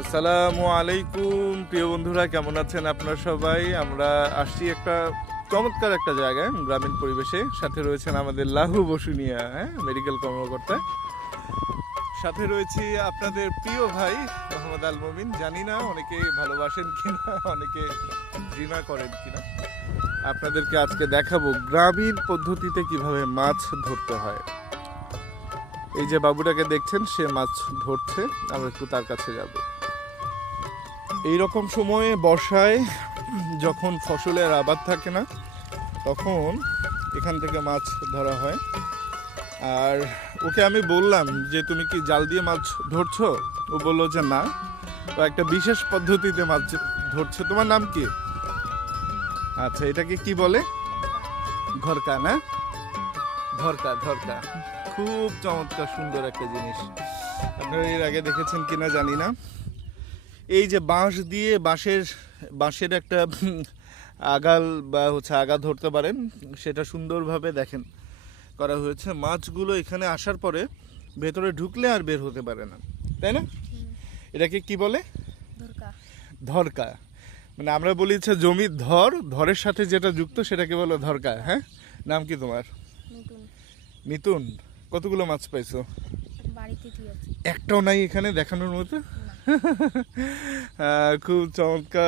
আসসালামু আলাইকুম প্রিয় বন্ধুরা, কেমন আছেন আপনারা সবাই? আমরা আসছি একটা চমৎকার একটা জায়গায়, গ্রামীণ পরিবেশে। সাথে রয়েছেন আমাদের লাহু বসুনিয়া, মেডিকেল কর্মকর্তা। সাথে রয়েছি আপনাদের প্রিয় ভাই মোহাম্মদ আল মমিন। জানি না অনেকে ভালোবাসেন কিনা, অনেকে ঘৃণা করেন কিনা। আপনাদেরকে আজকে দেখাবো গ্রামীণ পদ্ধতিতে কিভাবে মাছ ধরতে হয়। এই যে বাবুটাকে দেখছেন, সে মাছ ধরছে, আমরা একটু তার কাছে যাব। এই রকম সময়ে বর্ষায় যখন ফসলের আবাদ থাকে না, তখন এখান থেকে মাছ ধরা হয়। আর ওকে আমি বললাম যে তুমি কি জাল দিয়ে মাছ ধরছো? ও বললো যে না, ও একটা বিশেষ পদ্ধতিতে মাছ ধরছে। তোমার নাম কি? আচ্ছা, এটাকে কি বলে? ধরকা না? ধরকা, ধরকা। খুব চমৎকার সুন্দর একটা জিনিস। আপনারা এর আগে দেখেছেন কিনা জানি না। এই যে বাঁশ দিয়ে বাঁশের একটা আগাল বা আগা ধরতে পারেন, সেটা সুন্দরভাবে দেখেন করা হয়েছে। মাছগুলো এখানে আসার পরে ভেতরে ঢুকলে আর বের হতে পারে না, তাই না? এটাকে কি বলে? ধরকা। মানে আমরা বলি হচ্ছে জমির ধরের সাথে যেটা যুক্ত সেটাকে বলো ধরকা। হ্যাঁ, নাম কি তোমার? মিতুন। কতগুলো মাছ পাইছো? একটাও নাই এখানে দেখানোর মতো? খুব চমৎকার।